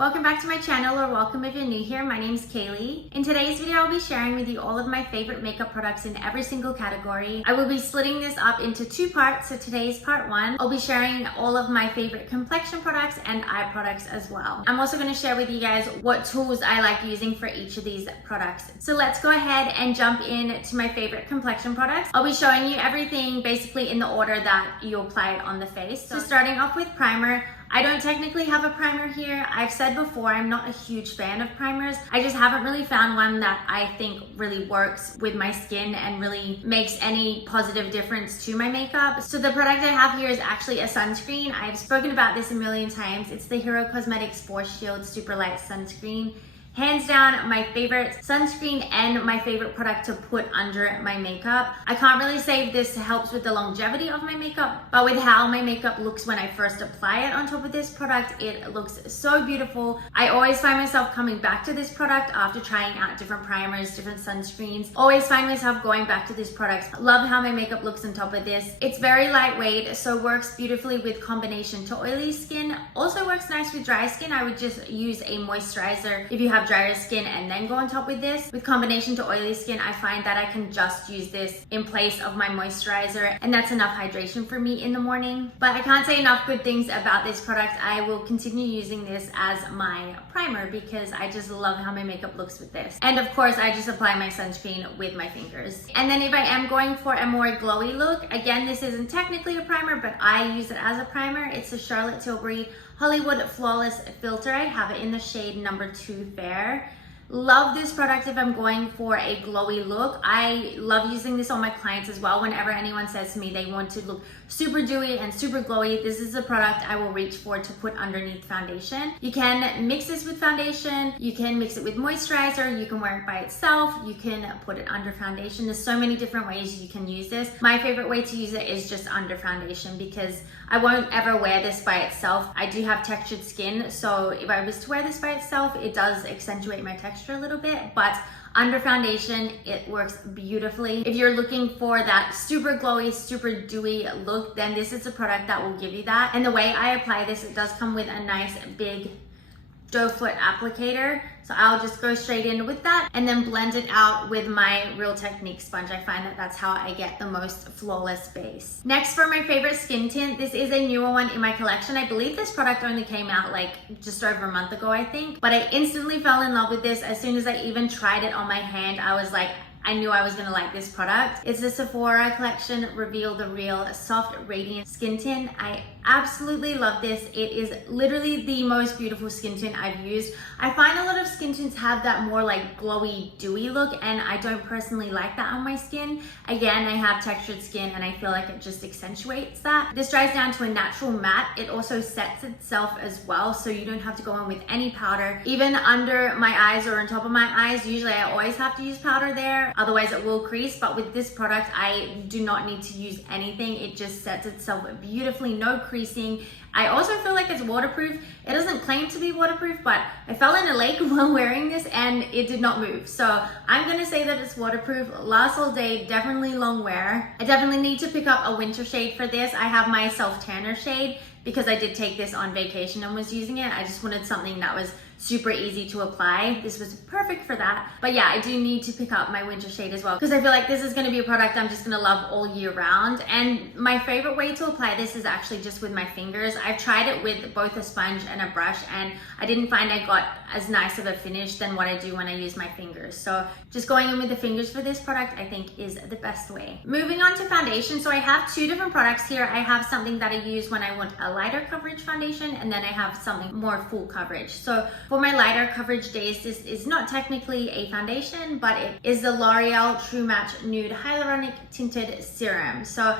Welcome back to my channel, or welcome if you're new here. My name is Kaylee. In today's video, I'll be sharing with you all of my favorite makeup products in every single category. I will be splitting this up into two parts, so today's part one. I'll be sharing all of my favorite complexion products and eye products as well. I'm also going to share with you guys what tools I like using for each of these products. So let's go ahead and jump into my favorite complexion products. I'll be showing you everything basically in the order that you apply it on the face. So starting off with primer, I don't technically have a primer here. I've said before, I'm not a huge fan of primers. I just haven't really found one that I think really works with my skin and really makes any positive difference to my makeup. So the product I have here is actually a sunscreen. I've spoken about this a million times. It's the Hero Cosmetics Force Shield Super Light Sunscreen. Hands down, my favorite sunscreen and my favorite product to put under my makeup. I can't really say if this helps with the longevity of my makeup, but with how my makeup looks when I first apply it on top of this product, it looks so beautiful. I always find myself coming back to this product after trying out different primers, different sunscreens. Always find myself going back to this product. Love how my makeup looks on top of this. It's very lightweight, so works beautifully with combination to oily skin. Also works nice with dry skin. I would just use a moisturizer if you have drier skin and then go on top with this. With combination to oily skin, I find that I can just use this in place of my moisturizer, and that's enough hydration for me in the morning. But I can't say enough good things about this product. I will continue using this as my primer because I just love how my makeup looks with this. And of course, I just apply my sunscreen with my fingers. And then if I am going for a more glowy look, again, this isn't technically a primer, but I use it as a primer. It's a Charlotte Tilbury Hollywood Flawless Filter. I have it in the shade number 2 Fair. Love this product if I'm going for a glowy look. I love using this on my clients as well. Whenever anyone says to me they want to look super dewy and super glowy, this is a product I will reach for to put underneath foundation. You can mix this with foundation, you can mix it with moisturizer, you can wear it by itself, you can put it under foundation. There's so many different ways you can use this. My favorite way to use it is just under foundation because I won't ever wear this by itself. I do have textured skin, so if I was to wear this by itself, it does accentuate my texture a little bit, but under foundation, it works beautifully. If you're looking for that super glowy, super dewy look, then this is a product that will give you that. And the way I apply this, it does come with a nice big doe foot applicator. So I'll just go straight in with that and then blend it out with my Real Technique sponge. I find that that's how I get the most flawless base. Next, for my favorite skin tint, this is a newer one in my collection. I believe this product only came out like just over a month ago, I think. But I instantly fell in love with this. As soon as I even tried it on my hand, I was like, I knew I was gonna like this product. It's the Sephora collection Reveal the Real Soft Radiant Skin Tint. I absolutely love this. It is literally the most beautiful skin tint I've used. I find a lot of skin tints have that more like glowy, dewy look, and I don't personally like that on my skin. Again, I have textured skin and I feel like it just accentuates that. This dries down to a natural matte. It also sets itself as well, so you don't have to go in with any powder. Even under my eyes or on top of my eyes, usually I always have to use powder there, otherwise it will crease. But with this product, I do not need to use anything. It just sets itself beautifully, no creasing. I also feel like it's waterproof. It doesn't claim to be waterproof, but I fell in a lake while wearing this and it did not move. So I'm gonna say that it's waterproof, lasts all day, definitely long wear. I definitely need to pick up a winter shade for this. I have my self tanner shade because I did take this on vacation and was using it. I just wanted something that was super easy to apply. This was perfect for that. But yeah, I do need to pick up my winter shade as well because I feel like this is gonna be a product I'm just gonna love all year round. And my favorite way to apply this is actually just with my fingers. I've tried it with both a sponge and a brush and I didn't find I got as nice of a finish than what I do when I use my fingers. So just going in with the fingers for this product, I think is the best way. Moving on to foundation. So I have two different products here. I have something that I use when I want a lighter coverage foundation, and then I have something more full coverage. So for my lighter coverage days, this is not technically a foundation, but it is the L'Oreal True Match Nude Hyaluronic Tinted Serum. So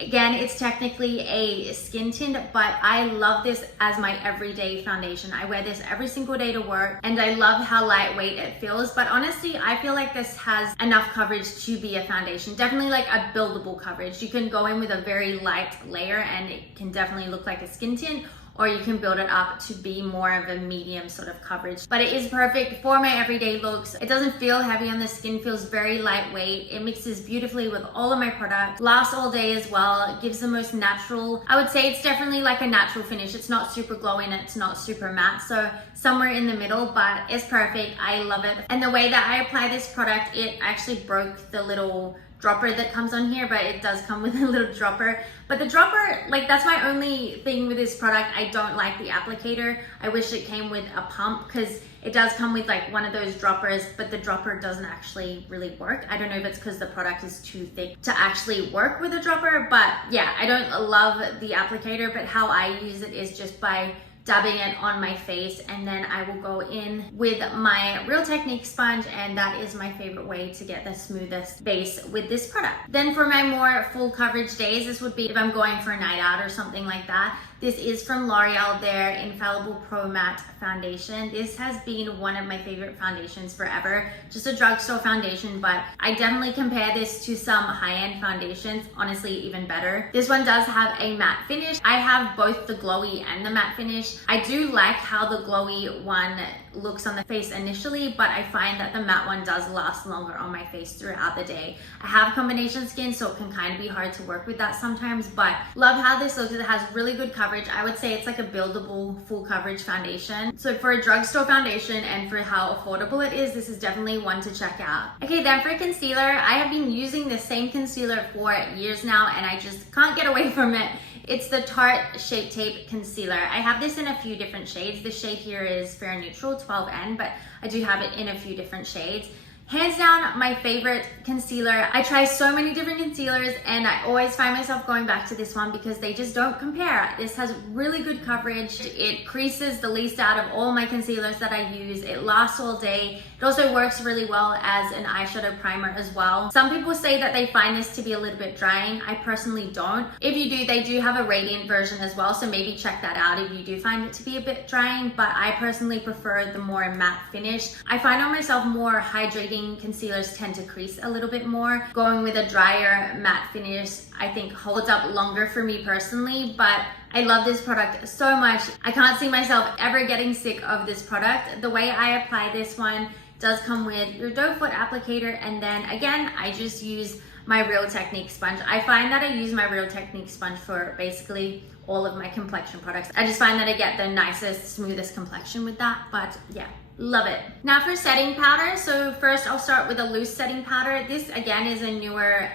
again, it's technically a skin tint, but I love this as my everyday foundation. I wear this every single day to work and I love how lightweight it feels. But honestly, I feel like this has enough coverage to be a foundation. Definitely like a buildable coverage. You can go in with a very light layer and it can definitely look like a skin tint, or you can build it up to be more of a medium sort of coverage. But it is perfect for my everyday looks. It doesn't feel heavy on the skin, feels very lightweight. It mixes beautifully with all of my products, lasts all day as well. It gives the most natural, I would say it's definitely like a natural finish. It's not super glowy and it's not super matte, so somewhere in the middle, but it's perfect. I love it. And the way that I apply this product, it actually broke the little dropper that comes on here, but it does come with a little dropper. But the dropper, like, that's my only thing with this product. I don't like the applicator. I wish it came with a pump, because it does come with like one of those droppers, but the dropper doesn't actually really work. I don't know if it's because the product is too thick to actually work with a dropper, but yeah, I don't love the applicator, but how I use it is just by dabbing it on my face, and then I will go in with my Real Technique sponge, and that is my favorite way to get the smoothest base with this product. Then for my more full coverage days, this would be if I'm going for a night out or something like that. This is from L'Oreal, their Infallible Pro Matte Foundation. This has been one of my favorite foundations forever. Just a drugstore foundation, but I definitely compare this to some high-end foundations, honestly even better. This one does have a matte finish. I have both the glowy and the matte finish. I do like how the glowy one looks on the face initially, but I find that the matte one does last longer on my face throughout the day. I have combination skin, so it can kind of be hard to work with that sometimes, but love how this looks. It has really good coverage. I would say it's like a buildable full coverage foundation. So for a drugstore foundation and for how affordable it is, this is definitely one to check out. Okay, then for concealer, I have been using the same concealer for years now, and I just can't get away from it. It's the Tarte Shape Tape Concealer. I have this in a few different shades. The shade here is Fair Neutral 12N, but I do have it in a few different shades. Hands down, my favorite concealer. I try so many different concealers, and I always find myself going back to this one because they just don't compare. This has really good coverage. It creases the least out of all my concealers that I use. It lasts all day. It also works really well as an eyeshadow primer as well. Some people say that they find this to be a little bit drying. I personally don't. If you do, they do have a radiant version as well, so maybe check that out if you do find it to be a bit drying, but I personally prefer the more matte finish. I find on myself more hydrating concealers tend to crease a little bit more. Going with a drier matte finish, I think holds up longer for me personally, but I love this product so much. I can't see myself ever getting sick of this product. The way I apply this one does come with your doe foot applicator, and then again, I just use my Real Technique sponge. I find that I use my Real Technique sponge for basically all of my complexion products. I just find that I get the nicest, smoothest complexion with that, but yeah. Love it. Now for setting powder. So first I'll start with a loose setting powder. This again is a newer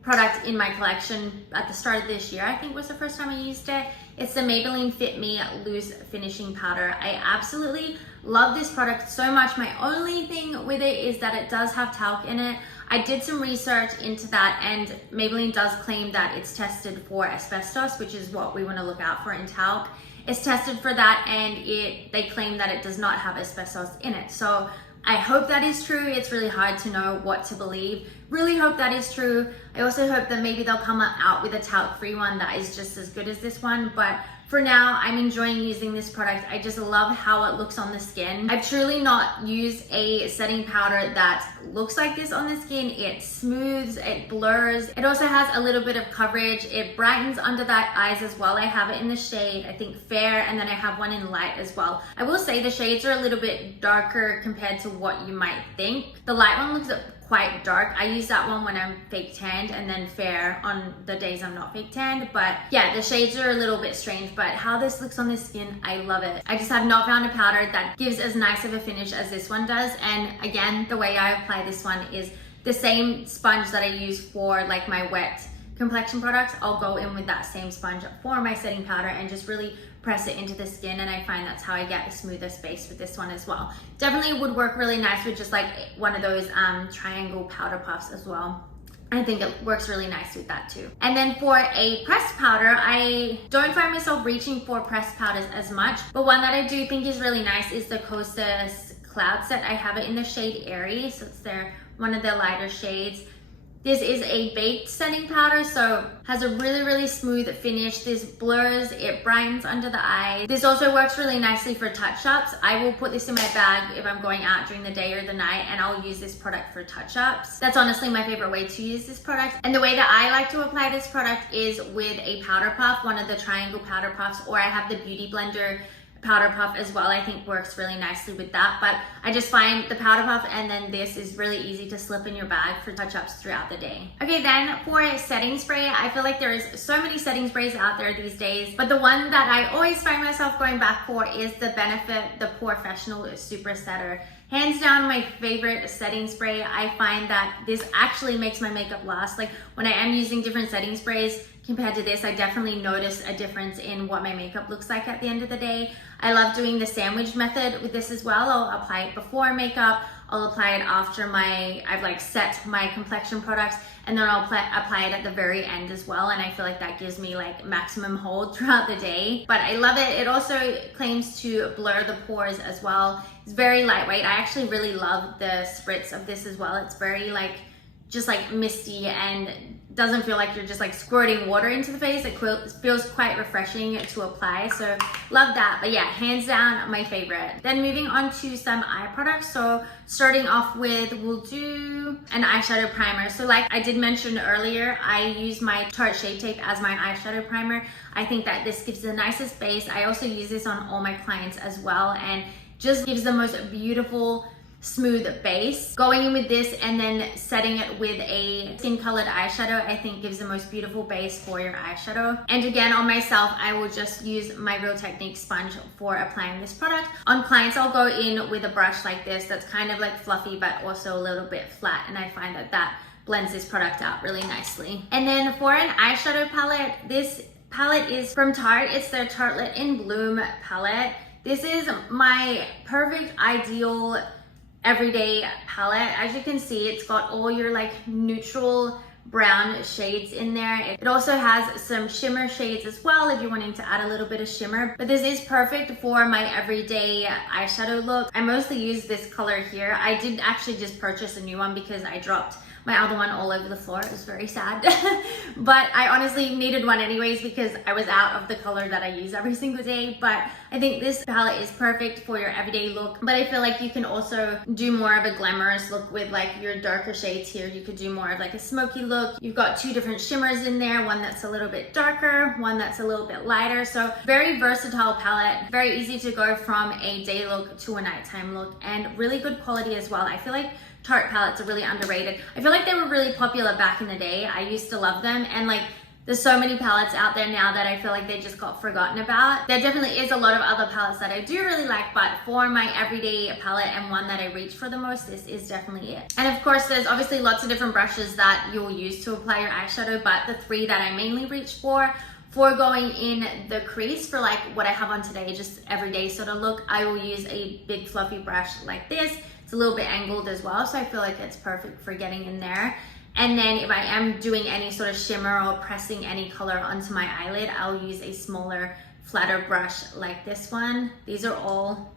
product in my collection at the start of this year. I think was the first time I used it. It's the Maybelline Fit Me Loose Finishing Powder. I absolutely love this product so much. My only thing with it is that it does have talc in it. I did some research into that, and Maybelline does claim that it's tested for asbestos, which is what we want to look out for in talc. It's tested for that, and they claim that it does not have asbestos in it. So I hope that is true. It's really hard to know what to believe. Really hope that is true. I also hope that maybe they'll come out with a talc-free one that is just as good as this one, but for now, I'm enjoying using this product. I just love how it looks on the skin. I've truly not used a setting powder that looks like this on the skin. It smooths, it blurs. It also has a little bit of coverage. It brightens under the eyes as well. I have it in the shade, I think Fair, and then I have one in Light as well. I will say the shades are a little bit darker compared to what you might think. The Light one looks quite dark. I use that one when I'm fake tanned, and then Fair on the days I'm not fake tanned. But yeah, the shades are a little bit strange, but how this looks on the skin, I love it. I just have not found a powder that gives as nice of a finish as this one does. And again, the way I apply this one is the same sponge that I use for like my wet complexion products. I'll go in with that same sponge for my setting powder and just really press it into the skin, and I find that's how I get the smoothest base with this one as well. Definitely would work really nice with just like one of those triangle powder puffs as well. I think it works really nice with that too. And then for a pressed powder, I don't find myself reaching for pressed powders as much, but one that I do think is really nice is the Kosas Cloud Set. I have it in the shade Airy, so it's one of the lighter shades. This is a baked setting powder, so has a really smooth finish. This blurs, it brightens under the eye. This also works really nicely for touch-ups. I will put this in my bag if I'm going out during the day or the night, and I'll use this product for touch-ups. That's honestly my favorite way to use this product. And the way that I like to apply this product is with a powder puff, one of the triangle powder puffs, or I have the Beauty Blender powder puff as well. I think works really nicely with that, but I just find the powder puff and then this is really easy to slip in your bag for touch-ups throughout the day. Okay, then for a setting spray, I feel like there is so many setting sprays out there these days, but the one that I always find myself going back for is the Benefit the Professional Super Setter. Hands down my favorite setting spray. I find that this actually makes my makeup last. Like when I am using different setting sprays compared to this, I definitely notice a difference in what my makeup looks like at the end of the day. I love doing the sandwich method with this as well. I'll apply it before makeup, I'll apply it after I've like set my complexion products, and then I'll apply it at the very end as well. And I feel like that gives me like maximum hold throughout the day. But I love it. It also claims to blur the pores as well. It's very lightweight. I actually really love the spritz of this as well. It's very like, just like misty and doesn't feel like you're just like squirting water into the face. It feels quite refreshing to apply, so love that. But yeah, hands down my favorite. Then moving on to some eye products. So starting off with, we'll do an eyeshadow primer. So like I did mention earlier, I use my Tarte Shape Tape as my eyeshadow primer. I think that this gives the nicest base. I also use this on all my clients as well, and just gives the most beautiful smooth base. Going in with this and then setting it with a skin colored eyeshadow, I think gives the most beautiful base for your eyeshadow. And again, on myself, I will just use my Real Technique sponge for applying this product. On clients, I'll go in with a brush like this that's kind of like fluffy but also a little bit flat, and I find that that blends this product out really nicely. And then for an eyeshadow palette, this palette is from Tarte. It's their Tartelette in Bloom palette. This is my perfect ideal everyday palette. As you can see, it's got all your like neutral brown shades in there. It also has some shimmer shades as well if you're wanting to add a little bit of shimmer, but this is perfect for my everyday eyeshadow look. I mostly use this color here. I did actually just purchase a new one because I dropped my other one all over the floor. It was very sad. But I honestly needed one anyways because I was out of the color that I use every single day. But I think this palette is perfect for your everyday look. But I feel like you can also do more of a glamorous look with like your darker shades here. You could do more of like a smoky look. You've got two different shimmers in there, one that's a little bit darker, one that's a little bit lighter. So very versatile palette, very easy to go from a day look to a nighttime look, and really good quality as well. I feel like Tarte palettes are really underrated. I feel like they were really popular back in the day. I used to love them, and like there's so many palettes out there now that I feel like they just got forgotten about. There definitely is a lot of other palettes that I do really like, but for my everyday palette and one that I reach for the most, this is definitely it. And of course, there's obviously lots of different brushes that you'll use to apply your eyeshadow, but the three that I mainly reach for going in the crease for like what I have on today, just everyday sort of look, I will use a big fluffy brush like this. It's a little bit angled as well, so I feel like it's perfect for getting in there. And then if I am doing any sort of shimmer or pressing any color onto my eyelid, I'll use a smaller, flatter brush like this one. These are all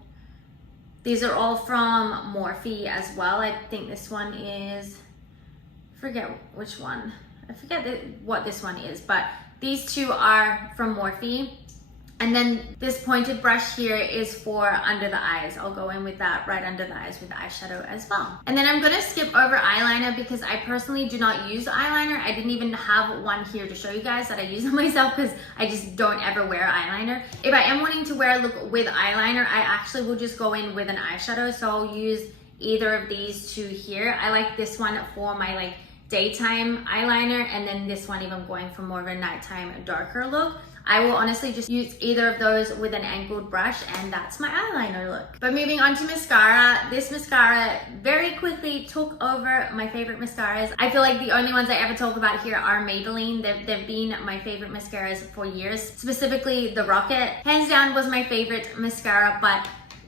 from Morphe as well. I think this one is, I forget which one. I forget what this one is, but these two are from Morphe. And then this pointed brush here is for under the eyes. I'll go in with that right under the eyes with the eyeshadow as well. And then I'm gonna skip over eyeliner because I personally do not use eyeliner. I didn't even have one here to show you guys that I use on myself because I just don't ever wear eyeliner. If I am wanting to wear a look with eyeliner, I actually will just go in with an eyeshadow. So I'll use either of these two here. I like this one for my like daytime eyeliner, and then this one if I'm going for more of a nighttime darker look. I will honestly just use either of those with an angled brush, and that's my eyeliner look. But moving on to mascara, this mascara very quickly took over my favorite mascaras. I feel like the only ones I ever talk about here are Maybelline. They've been my favorite mascaras for years, specifically the Rocket. Hands down was my favorite mascara, but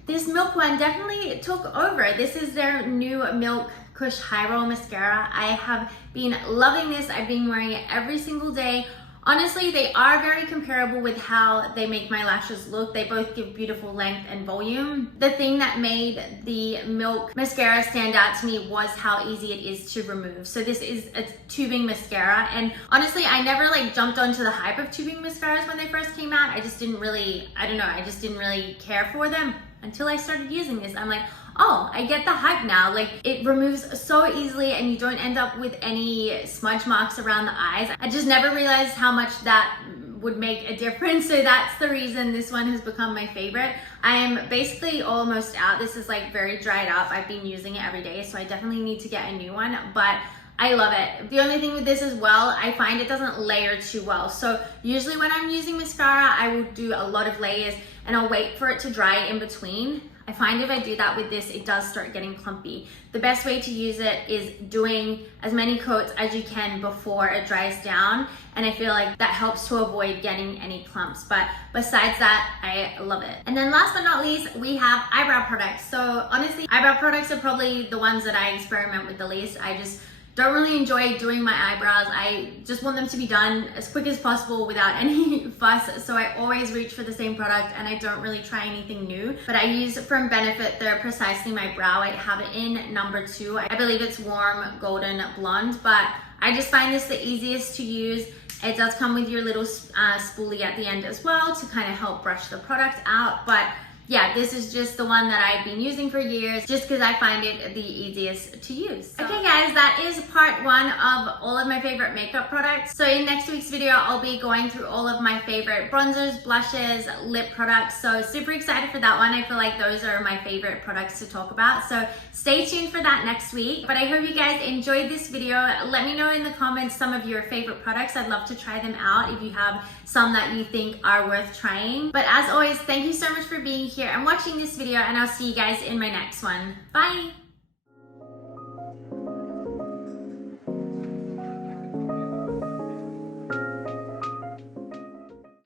this Milk one definitely took over. This is their new Milk Kush High Roll Mascara. I have been loving this. I've been wearing it every single day honestly, they are very comparable with how they make my lashes look. They both give beautiful length and volume. The thing that made the Milk mascara stand out to me was how easy it is to remove. So this is a tubing mascara, and honestly, I never like jumped onto the hype of tubing mascaras when they first came out. I just didn't really, I don't know, I just didn't really care for them until I started using this. I'm like, oh, I get the hype now. Like, it removes so easily and you don't end up with any smudge marks around the eyes. I just never realized how much that would make a difference. So that's the reason this one has become my favorite. I am basically almost out. This is like very dried up. I've been using it every day, so I definitely need to get a new one, but I love it. The only thing with this as well, I find it doesn't layer too well. So usually when I'm using mascara, I will do a lot of layers and I'll wait for it to dry in between. I find if I do that with this, it does start getting clumpy. The best way to use it is doing as many coats as you can before it dries down, and I feel like that helps to avoid getting any clumps. But besides that, I love it. And then last but not least, we have eyebrow products. So honestly, eyebrow products are probably the ones that I experiment with the least. I just don't really enjoy doing my eyebrows. I just want them to be done as quick as possible without any fuss. So I always reach for the same product and I don't really try anything new. But I use from Benefit their Precisely My Brow. I have it in number 2. I believe it's Warm Golden Blonde, but I just find this the easiest to use. It does come with your little spoolie at the end as well to kind of help brush the product out. But yeah, this is just the one that I've been using for years just because I find it the easiest to use. Okay guys, that is part 1 of all of my favorite makeup products. So in next week's video, I'll be going through all of my favorite bronzers, blushes, lip products. So super excited for that one. I feel like those are my favorite products to talk about. So stay tuned for that next week. But I hope you guys enjoyed this video. Let me know in the comments some of your favorite products. I'd love to try them out if you have some that you think are worth trying. But as always, thank you so much for being here and watching this video, and I'll see you guys in my next one. Bye!